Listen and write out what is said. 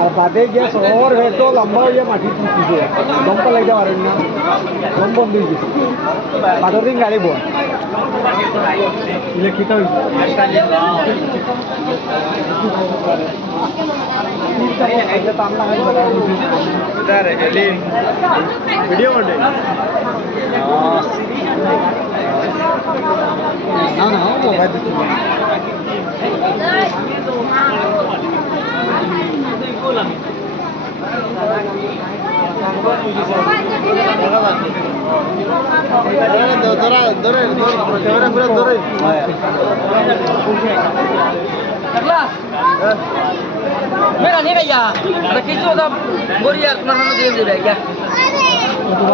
আর বাদে গিয়ে শহর হয়তো লম্বা হয়ে মাটি তুলছে দম পালাইতে পারেন না দম বন্ধ হয়ে গেছে বাদর দিন গাড়ি বয় ইলেকট্রিক ভিডিও করতে না না মোবাইল দিচ্ছি Mira, ni ya. Aquí yo da. Morir, no, no, no, no, no,